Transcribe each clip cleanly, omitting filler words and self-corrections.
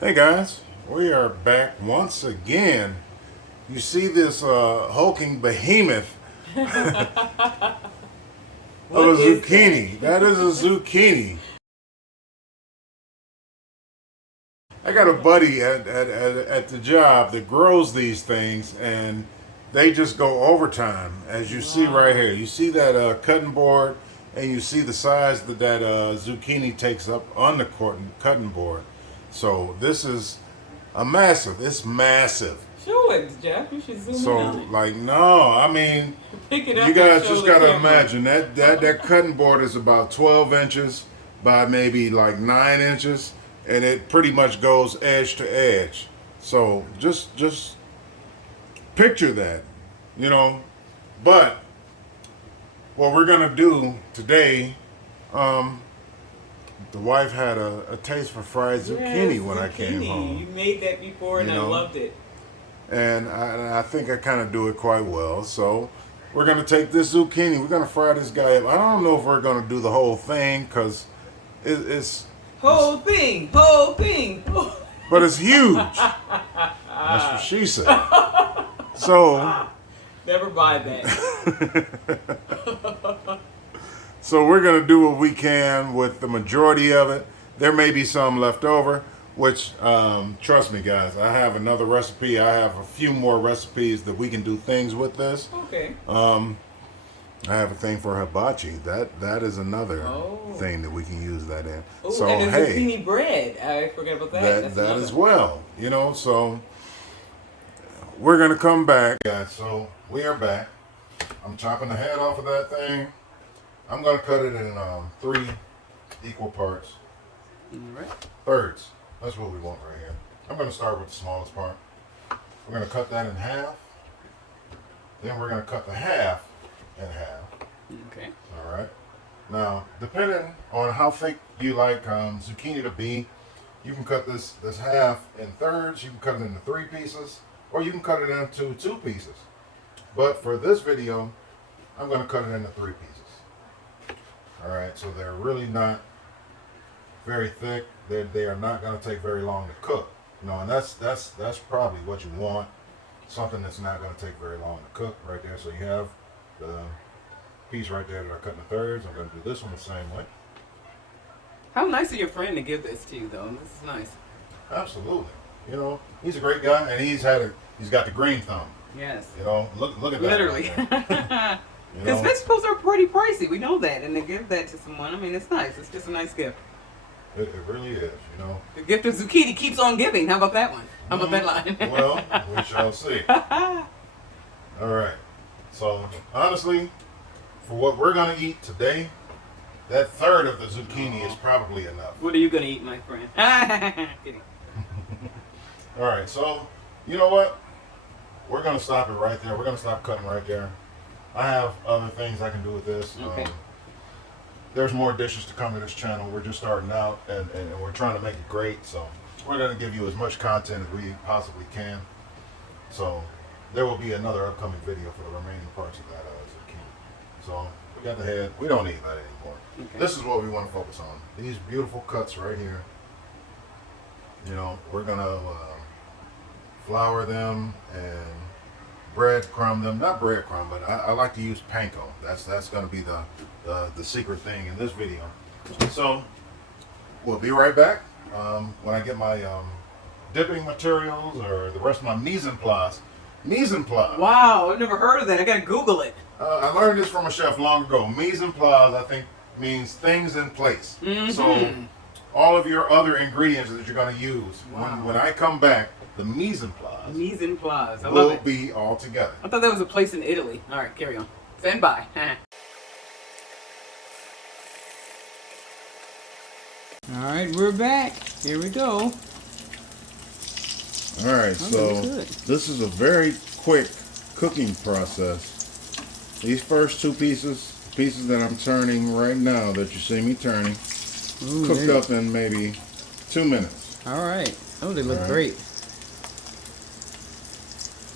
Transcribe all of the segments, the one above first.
Hey guys, we are back once again. You see this hulking behemoth of a What is zucchini. That is a zucchini. I got a buddy at the job that grows these things, and they just go overtime, as you see right here. You see that cutting board, and you see the size that zucchini takes up on the cutting board. So this is it's massive. Show it, Jeff. You should zoom in So on it. like no, I mean Pick it up you and guys show just the gotta camera. imagine that cutting board is about 12 inches by maybe like 9 inches, and it pretty much goes edge to edge. So just picture that, you know. But what we're gonna do today, the wife had a taste for fried zucchini Yes, when I came zucchini. home. You made that before, and You I know? loved it. And I think I kind of do it quite well. So we're going to take this zucchini. We're going to fry this guy up. I don't know if we're going to do the whole thing because it's Whole thing. but it's huge. That's what she said. So Never buy that. so we're going to do what we can with the majority of it. There may be some left over, which trust me, guys, I have another recipe. I have a few more recipes that we can do things with this. Okay. I have a thing for hibachi. That is another thing that we can use that in. Ooh, So and the hey, zucchini bread. I forgot about that. that as well. You know, so we're gonna come back, guys. So we are back. I'm chopping the head off of that thing. I'm gonna cut it in 3 equal parts. All right. Thirds. That's what we want right here. I'm gonna start with the smallest part. We're gonna cut that in half. Then we're gonna cut the half in half. Okay. All right. Now, depending on how thick you like zucchini to be, you can cut this half in thirds. You can cut it into 3 pieces, or you can cut it into 2 pieces. But for this video, I'm going to cut it into 3 pieces. All right. So they're really not very thick. They are not going to take very long to cook. You know, and that's probably what you want. Something that's not going to take very long to cook right there. So you have the piece right there that I cut into thirds. I'm going to do this one the same way. How nice of your friend to give this to you, though. This is nice. Absolutely. You know, he's a great guy, and he's got the green thumb. Yes. You know, look at that. Literally. Right there. You Because know, vegetables are pretty pricey. We know that. And to give that to someone, I mean, it's nice. It's just a nice gift. it really is. You know. The gift of zucchini keeps on giving. How about that one? How about that line? Well, we shall see. All right. So honestly, for what we're gonna eat today, that third of the zucchini is probably enough. What are you going to eat, my friend? Kidding. All right. So you know what? We're gonna stop it right there. We're gonna stop cutting right there. I have other things I can do with this. Okay. There's more dishes to come to this channel. We're just starting out, and we're trying to make it great. So we're going to give you as much content as we possibly can. So there will be another upcoming video for the remaining parts of that zucchini. So we got the head. We don't need that anymore. Okay. This is what we want to focus on. These beautiful cuts right here. You know, we're going to flour them and breadcrumb them. Not breadcrumb, but I like to use Panko. That's going to be the secret thing in this video. So we'll be right back when I get my dipping materials or the rest of my mise en place. Mise en place. Wow, I've never heard of that. I got to Google it. I learned this from a chef long ago. Mise en place, I think, means things in place. Mm-hmm. So all of your other ingredients that you're going to use, Wow. when I come back, the mise en place Mise en place. I love will it. be all together. I thought that was a place in Italy. All right, carry on. Stand by. All right, we're back. Here we go. All right, so looks good. this is a very quick cooking process. These first 2 pieces that I'm turning right now, that you see me turning, Ooh, cooked up in maybe 2 minutes. All right. Oh, they look All right. great.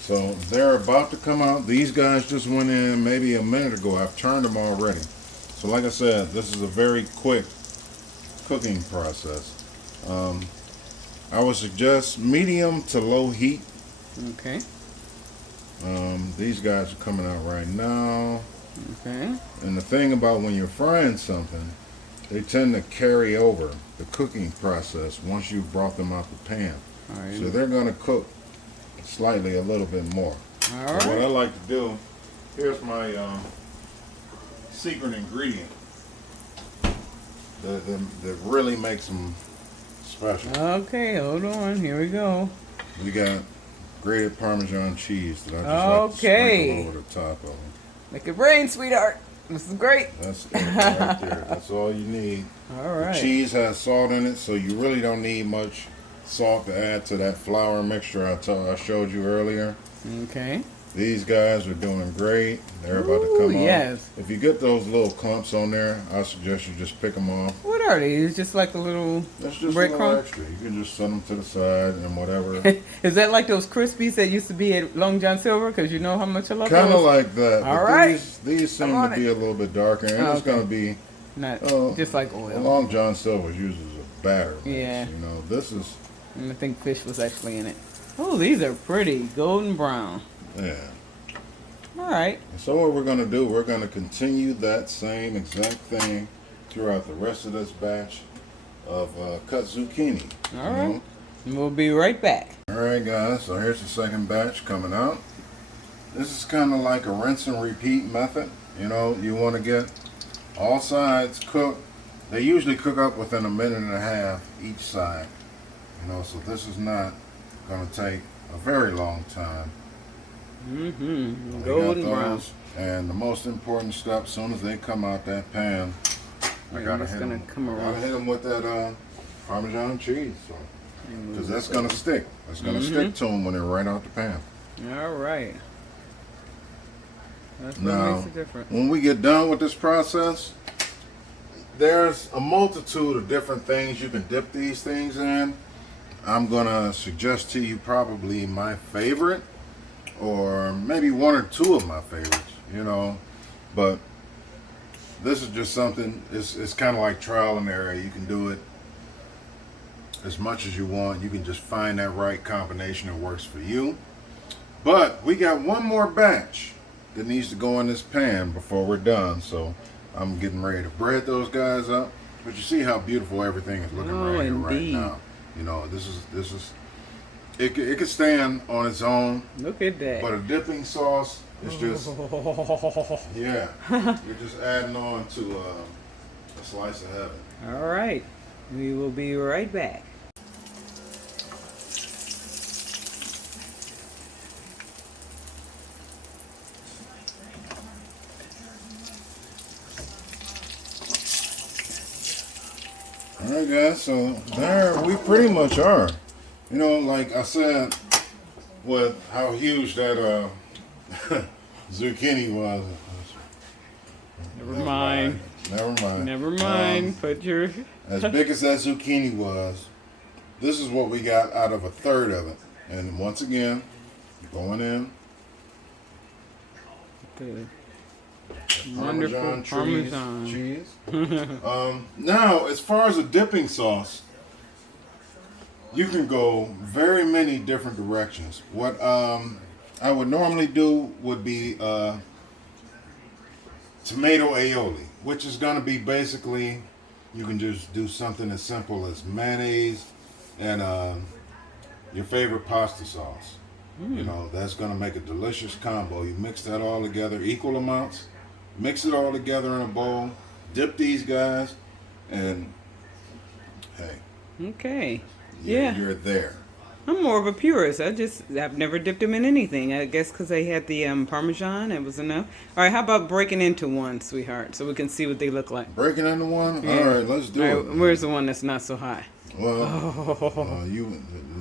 So they're about to come out. These guys just went in maybe a minute ago. I've turned them already. So like I said, this is a very quick cooking process. I would suggest medium to low heat. Okay. These guys are coming out right now. Okay. And the thing about when you're frying something, they tend to carry over the cooking process once you've brought them out the pan. All right. So they're going to cook slightly a little bit more. All So right. what I like to do, here's my secret ingredient that really makes them special. Okay, hold on. Here we go. We got grated Parmesan cheese that I just Okay. like to sprinkle over the top of them. Make it rain, sweetheart. This is great. That's it right there. That's all you need. All right. The cheese has salt in it, so you really don't need much salt to add to that flour mixture I showed you earlier. Okay. These guys are doing great. They're about to come off. Yes. If you get those little clumps on there, I suggest you just pick them off. What are these? Just like a little That's just a little breadcrumb? extra. You can just set them to the side and whatever. Is that like those Krispies that used to be at Long John Silver? Because you know how much I love Kind of those. like that. All but right. These seem I'm on to be a little bit darker, and it's Okay. going to be Not Oh, just like oil. Long John Silver uses a batter. mix, Yeah. You know, this is, And I think fish was actually in it. Oh, these are pretty golden brown. yeah. All right. So what we're going to do, we're going to continue that same exact thing throughout the rest of this batch of cut zucchini. All right. And we'll be right back. All right, guys. So here's the second batch coming out. This is kind of like a rinse and repeat method. You know, you want to get all sides cooked. They usually cook up within a minute and a half each side. You know, so this is not going to take a very long time. Mm-hmm. We Golden got brown. those, and the most important step, as soon as they come out that pan, I I'm gotta just hit gonna them. come I around. gotta hit them with that Parmesan cheese, because that's gonna stick. It's gonna Mm-hmm. stick to them when they're right out the pan. All right. That's what Now, makes it different. when we get done with this process, there's a multitude of different things you can dip these things in. I'm gonna suggest to you probably my favorite, or maybe one or two of my favorites, you know. But this is just something, it's kind of like trial and error. You can do it as much as you want. You can just find that right combination that works for you. But we got one more batch that needs to go in this pan before we're done. So I'm getting ready to bread those guys up. But you see how beautiful everything is looking Oh, right here, right indeed. now. You know, this is it could stand on its own, Look at that. but a dipping sauce is just, yeah, you're just adding on to a slice of heaven. All right. We will be right back. All right, guys, so there we pretty much are. You know, like I said, with how huge that zucchini was. Never mind. Never mind. Never mind. Put your. As big as that zucchini was, this is what we got out of a third of it. And once again, going in. Good. Parmesan Wonderful Parmesan. cheese. Now, as far as a dipping sauce, you can go very many different directions. What I would normally do would be tomato aioli, which is going to be basically, you can just do something as simple as mayonnaise and your favorite pasta sauce. You know, that's going to make a delicious combo. You mix that all together, equal amounts. Mix it all together in a bowl. Dip these guys, and hey, Okay. you're, Yeah. you're there. I'm more of a purist. I've never dipped them in anything. I guess because they had the Parmesan, it was enough. All right, how about breaking into one, sweetheart, so we can see what they look like? Breaking into one. Yeah. All right, let's do All it. right, where's the one that's not so hot? Well,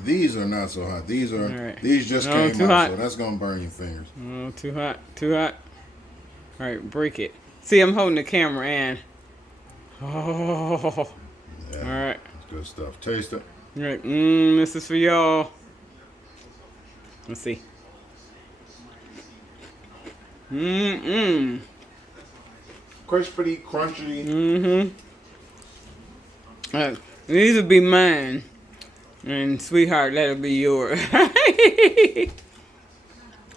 these are not so hot. These are All right. these just No, came too out, hot. so that's gonna burn your fingers. Oh, too hot, too hot. All right, break it. See, I'm holding the camera, and oh, Yeah, all right, that's good stuff. Taste it. all right. This is for y'all. Let's see. Crispy, crunchy. These would be mine. And sweetheart, that'll be yours.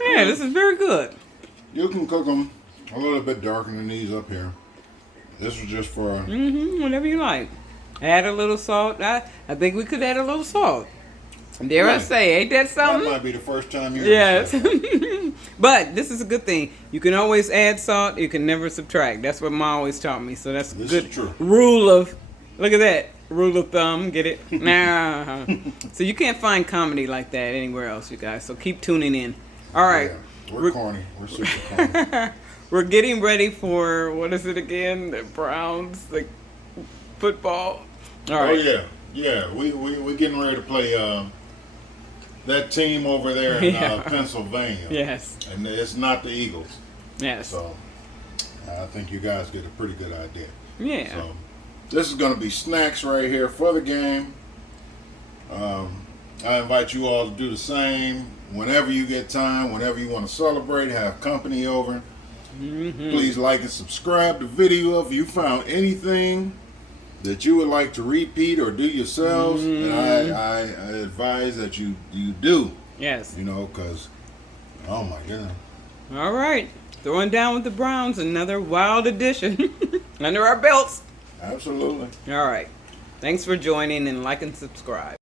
Yeah, this is very good. You can cook them a little bit darker than these up here. This was just for... Whatever you like. Add a little salt. I think we could add a little salt. Dare I say, ain't that something? That might be the first time you Yes. But this is a good thing. You can always add salt. You can never subtract. That's what Ma always taught me. So that's a good rule of, look at that, rule of thumb. Get it? Nah. So you can't find comedy like that anywhere else, you guys. So keep tuning in. All right. Yeah, we're corny. We're super corny. We're getting ready for, what is it again? The Browns, the football. All right. Oh, yeah. Yeah, we're getting ready to play that team over there in Pennsylvania. Yes. And it's not the Eagles. Yes. So I think you guys get a pretty good idea. Yeah. So this is going to be snacks right here for the game. I invite you all to do the same. Whenever you get time, whenever you want to celebrate, have company over. Please like and subscribe to the video if you found anything that you would like to repeat or do yourselves. And I advise that you do. Yes. You know, because, oh my goodness. All right. Throwing down with the Browns, another wild edition under our belts. Absolutely. All right. Thanks for joining and like and subscribe.